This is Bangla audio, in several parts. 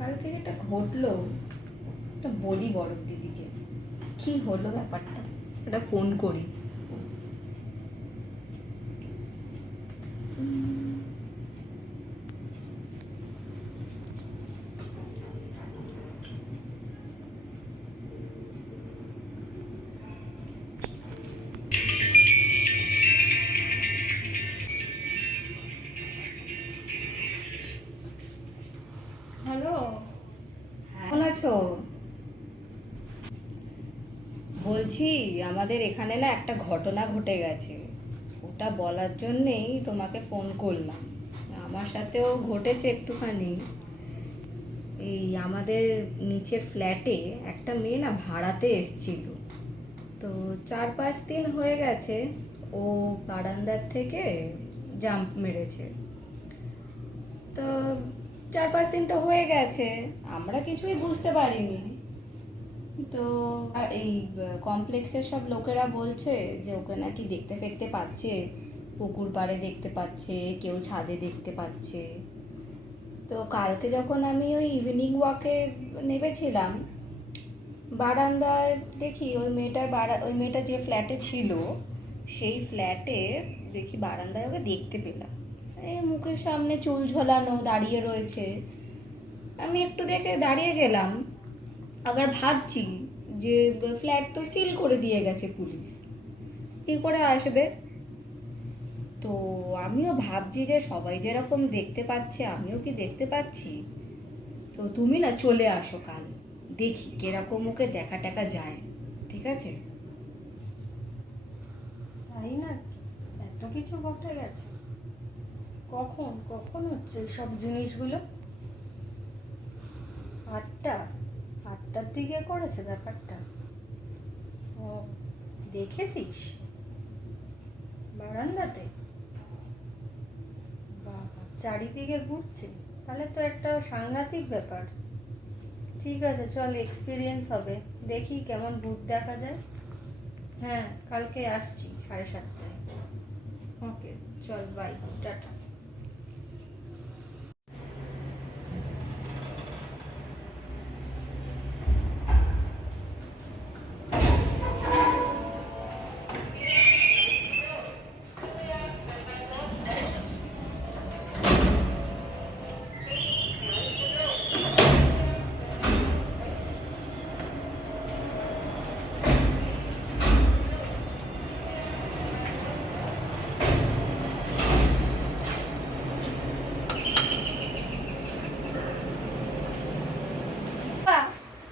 কাল থেকে এটা ঘটলো, এটা বলি বড় দিদিকে কি হলো ব্যাপারটা, একটা ফোন করি। হ্যালো, কেমন আছো? বলছি আমাদের এখানে না একটা ঘটনা ঘটে গেছে, ওটা বলার জন্যেই তোমাকে ফোন করলাম। আমার সাথেও ঘটেছে একটুখানি। এই আমাদের নিচের ফ্ল্যাটে একটা মেয়ে না ভাড়াতে এসছিল। তো 4-5 দিন হয়ে গেছে ও বারান্দার থেকে জাম্প মেরেছে। তো 4-5 দিন তো হয়ে গেছে, আমরা কিছুই বুঝতে পারিনি। তো আর এই কমপ্লেক্সের সব লোকেরা বলছে যে ওকে নাকি দেখতে ফেকতে পাচ্ছে, পুকুর পাড়ে দেখতে পাচ্ছে, কেউ ছাদে দেখতে পাচ্ছে। তো কালকে যখন আমি ওই ইভিনিং ওয়াকে নেমেছিলাম, বারান্দায় দেখি ওই মেয়েটা যে ফ্ল্যাটে ছিল সেই ফ্ল্যাটে দেখি বারান্দায় ওকে দেখতে পেলাম। এই মুখের সামনে চুল ঝোলানো দাঁড়িয়ে রয়েছে। আমি একটু দেখে দাঁড়িয়ে গেলাম, আবার ভাবছি যে ফ্ল্যাট তো সিল করে দিয়ে গেছে পুলিশ, কী করে আসবে। তো আমিও ভাবছি যে সবাই যেরকম দেখতে পাচ্ছে আমিও কি দেখতে পাচ্ছি। তো তুমি না চলে আসো কাল, দেখি কিরকম ওকে দেখা টেকা যায়, ঠিক আছে? তাই না? এত কিছু ঘটে গেছে? কখন কখন হচ্ছে সব জিনিসগুলো? 8টার দিকে করেছে ব্যাপারটা? ও, দেখেছিস বারান্দাতে? বাবা, চারিদিকে ঘুরছে, তাহলে তো একটা সাংঘাতিক ব্যাপার। ঠিক আছে, চল, এক্সপিরিয়েন্স হবে, দেখি কেমন ভূত দেখা যায়। হ্যাঁ, কালকে আসছি 7:30টায়। ওকে, চল, বাই, টাটা।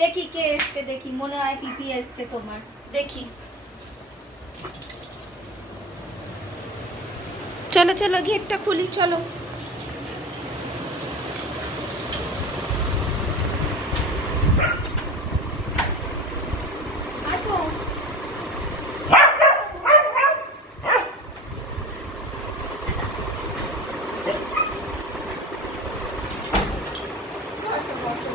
দেখি কে এসছে, দেখি, মনে হয় পিপি এসছে তোমার, দেখি। চলো চলো গেটটা খুলি, চলো। আসো। বসো, বসো।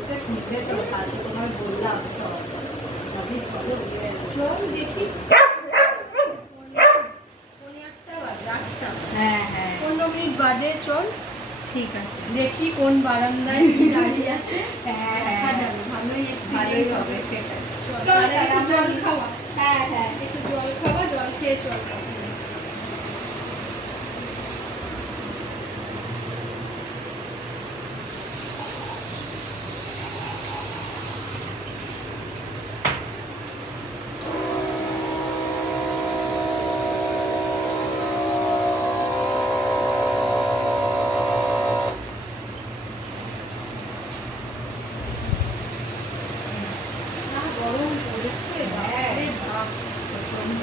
এটা শুনলে তো কালকে তোমার বললাম সব, ভাবি চলো চল দেখি। পৌনে 8টা বাজে, 8টা, হ্যাঁ হ্যাঁ 15 মিনিট বাদে চল। ঠিক আছে, দেখি কোন বারান্দায় কি দাঁড়িয়ে আছে। হ্যাঁ দেখা হ্যাঁ যাবে, ভালোই ভালোই এক্সপিরিয়েন্স হবে হবে। সেটা। চল, তাহলে একটু আমরা জল নিচে- খাওয়া, হ্যাঁ হ্যাঁ একটু জল খাওয়া, জল খেয়ে চল। যা গরম পড়েছে, বাপরে বাপ, প্রচন্ড।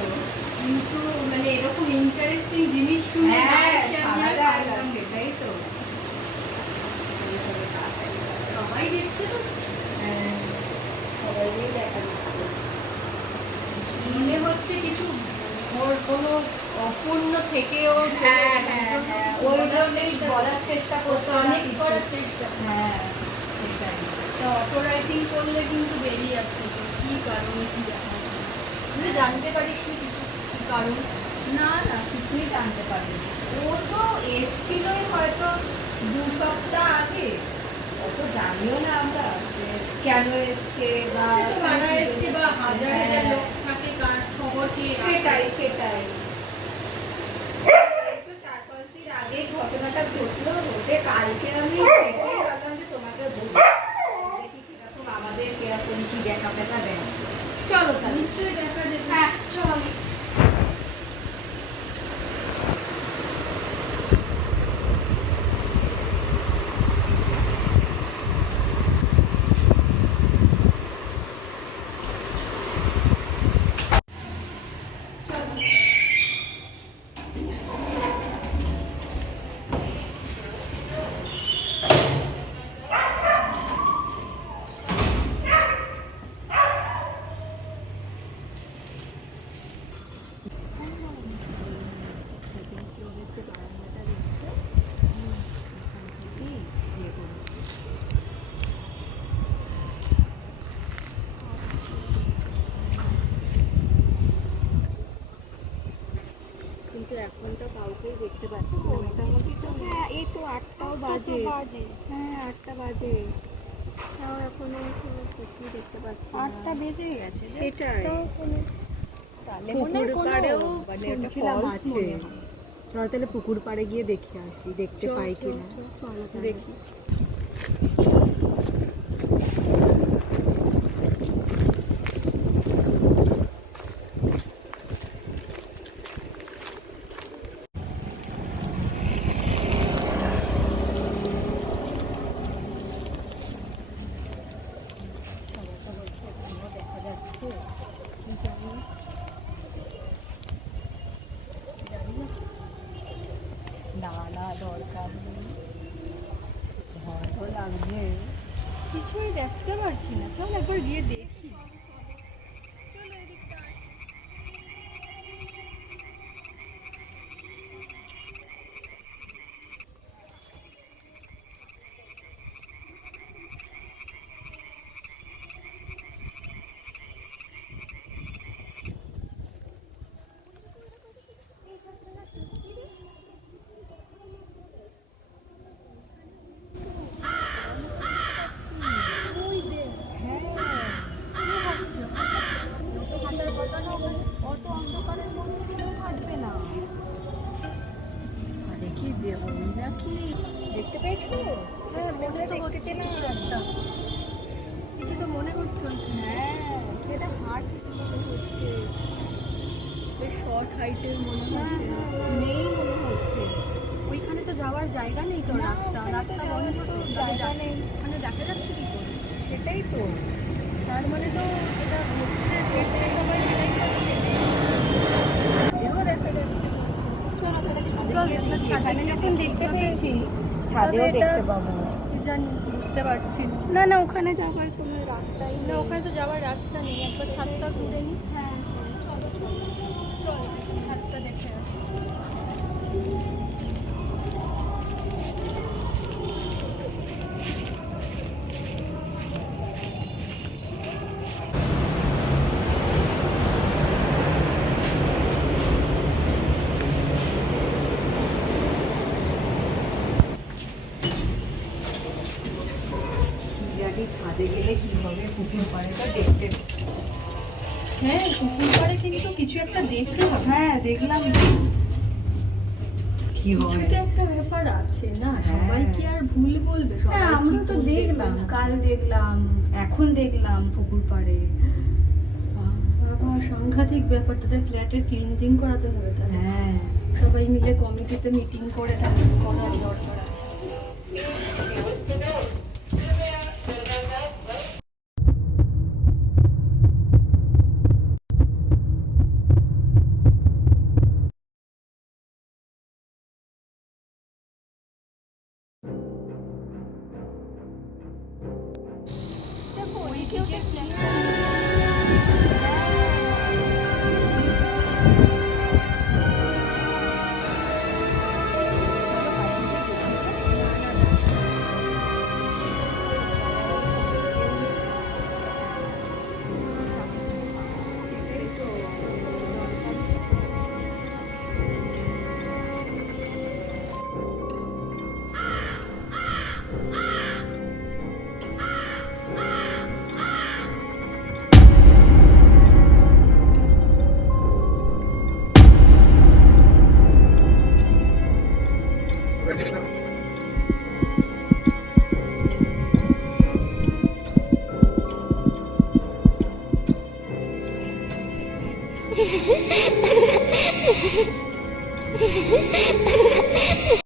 কিন্তু মানে এরকম ইন্টারেস্টিং জিনিস শুনে হ্যাঁ গায়ে ছাড়া কামড়ে যায় না, একদম। সেটাই তো। চলো, চলো, তাড়াতাড়ি যাও। সবাই দেখতে পাচ্ছে। হ্যাঁ, সবাইকেই দেখা যাচ্ছে। মনে হচ্ছে কিছু ওর কোনো অপূর্ণ থেকেও হ্যাঁ হ্যাঁ হ্যাঁ ওই জন্যই বলার চেষ্টা করতে অনেক করার চেষ্টা। হ্যাঁ সেটাই। অটো রাইটিং করলে কিন্তু বেরিয়ে আসতেছে কি কারণে কি দেখা যায়। জানতে পারিসনি কিছু কারণ? না না, কিছুই জানতে পারিনি। ও তো এসছিলই হয়তো 2 সপ্তাহ আগে। ও তো জানিও না আমরা যে কেন এসছে বা সে তো মানা এসছে বা হাজার হাজার হ্যাঁ, লোক থাকে, কার খবর কে সেটাই সেটাই। এই তো 4-5 দিন আগে ঘটনাটা ঘটলো, ঘটে কালকে আমি দেখেই ভাবলাম যে তোমাকে বলবো, দেখি কিরকম আমাদের কিরকম কি দেখা ফেকা দেয়। চলো তাহলে। নিশ্চয়ই দেখা যেত। হ্যাঁ চল। কিন্তু এখন তো কাউকেই দেখতে পাচ্ছি না। মোটামুটি তো হ্যাঁ, এই তো 8টাও বাজে। হ্যাঁ 8টা বাজে। তাও এখনো কিছুই দেখতে পাচ্ছি না। 8টা বেজেই গেছে। সেটাই। তো তাহলে পুকুর পাড়েও মানে শুনছিলাম আছে। চল তাহলে পুকুর পাড়ে গিয়ে দেখে আসি, দেখতে পাই কিনা। দেখি। দেখা যাচ্ছে কি জানি, না না দরকার নেই, ভয় তো লাগছে। কিছুই দেখতে পাচ্ছি না, চল একবার গিয়ে দেখি। অত অন্ধকারের মধ্যে কেউ হাঁটবে না। দেখি ওই নাকি দেখতে পেয়েছো? হ্যাঁ মনে তো দেখতে হচ্ছে পেলাম। কিছু একটা, কিছু তো মনে হচ্ছে ওইখানে। হ্যাঁ সেটা হাঁটছে মনে হচ্ছে। বেশ শর্ট হাইটের মনে হ্যাঁ, হচ্ছে। নেই মনে হচ্ছে। ওইখানে তো যাওয়ার জায়গা নেই তো, না, রাস্তা ওখানে তো রাস্তা যাওয়ার বন্ধ তো তো, জায়গা নেই। ওখানে দেখা যাচ্ছে কি করে? সেটাই তো। তার মানে তো যেটা হচ্ছে ফিরছে সবাই সেটাই করছে। এও দেখা যাচ্ছে। চলো তাহলে ছাদে চল, গিয়ে আমরা দেখি। ছাদে এখানে গিয়ে যখন দেখি। দেখতে তবে পেয়েছি, ছাদেও তবে এটা দেখতে পাবো। কি জানি, বুঝতে পারছি না। না না, ওখানে যাওয়ার কোনো রাস্তাই না নেই। ওখানে তো যাওয়ার রাস্তা নেই, একবার ছাদটা ঘুরে নি। হ্যাঁ চলো চলো। চল ছাদটা দেখে আসি। জানি ছাদে গেলে কি হবে, পুকুর পাড়েটা দেখতে। হ্যাঁ পুকুর পাড়ে কিন্তু কিছু একটা দেখতে হবে। হ্যাঁ দেখলাম কি কিছু হয়। তো একটা ব্যাপার আছে না, হ্যাঁ। সবাই কি আর ভুল বলবে? হ্যাঁ সবাই আমরা কি তো ভুল দেখবে দেখলাম, না? কাল দেখলাম, এখন দেখলাম পুকুর পাড়ে। বাবা সাংঘাতিক ব্যাপার, তোদের ফ্ল্যাটের ক্লিনজিং করাতে হবে তাহলে। হ্যাঁ সবাই মিলে কমিটিতে মিটিং করে তাহলে করার দরকার আছে। দেখো ওইদিকেও